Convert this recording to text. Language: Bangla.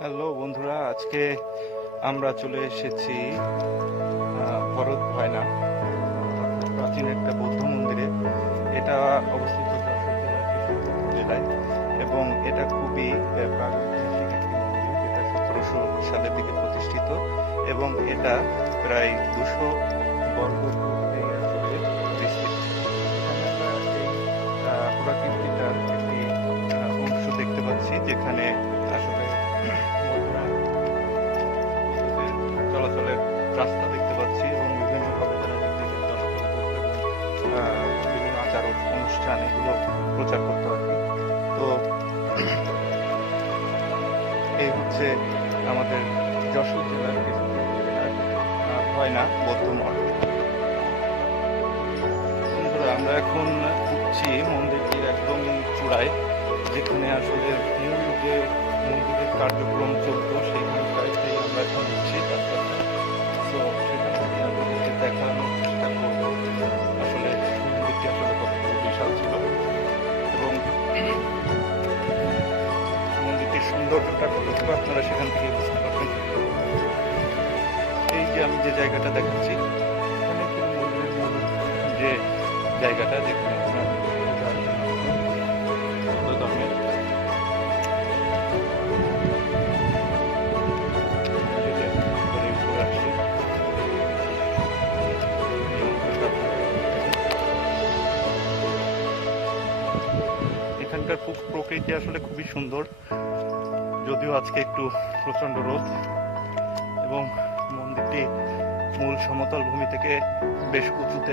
হ্যালো বন্ধুরা, আজকে আমরা চলে এসেছি ভরত ভয়না, প্রাচীন একটা বৌদ্ধ মন্দিরে। এটা অবস্থিত যশোর জেলার কৃষ্ণনগর জেলায় এবং এটা খুবই প্রাগৈতিহাসিক একটি মন্দির, যেটা 1700 সালের দিকে প্রতিষ্ঠিত এবং এটা প্রায় 200 বর্গ ফুট আসলে বিস্তৃত। এখানে আমরা এই পুরাকীর্তিটার একটি অংশ দেখতে পাচ্ছি, যেখানে আসলে চলাচলের রাস্তা দেখতে পাচ্ছি এবং বিভিন্নভাবে যারা ব্যক্তিদের চলাচল করতে এবং বিভিন্ন আচার অনুষ্ঠান এগুলো প্রচার করতে পারি। তো এই হচ্ছে আমাদের যশোর জেলার ভয়না বৌদ্ধ মঠ। বন্ধুরা, আমরা এখন উঠছি মন্দিরটির একদম চূড়ায়, যেখানে আসলে মূল যে মন্দিরের কার্যক্রম চলতো সেইখানটায় আমরা এখন উঠছি। তো সেখান থেকে আপনাদেরকে দেখানোর চেষ্টা করবো আসলে মন্দিরটি আসলে কতটুকু বিশাল ছিল এবং মন্দিরটির সৌন্দর্যটা কতটুকু আপনারা সেখান থেকে বুঝতে পারবেন। এই যে আমি যে জায়গাটা দেখাচ্ছি, এখানে কিন্তু মন্দিরের মূল যে জায়গাটা, যেখানে আপনার ধর্মের এখানকার প্রকৃতি আসলে খুবই সুন্দর, যদিও আজকে একটু প্রচন্ড রোদ এবং মন্দিরটি মূল সমতল ভূমি থেকে বেশ উঁচুতে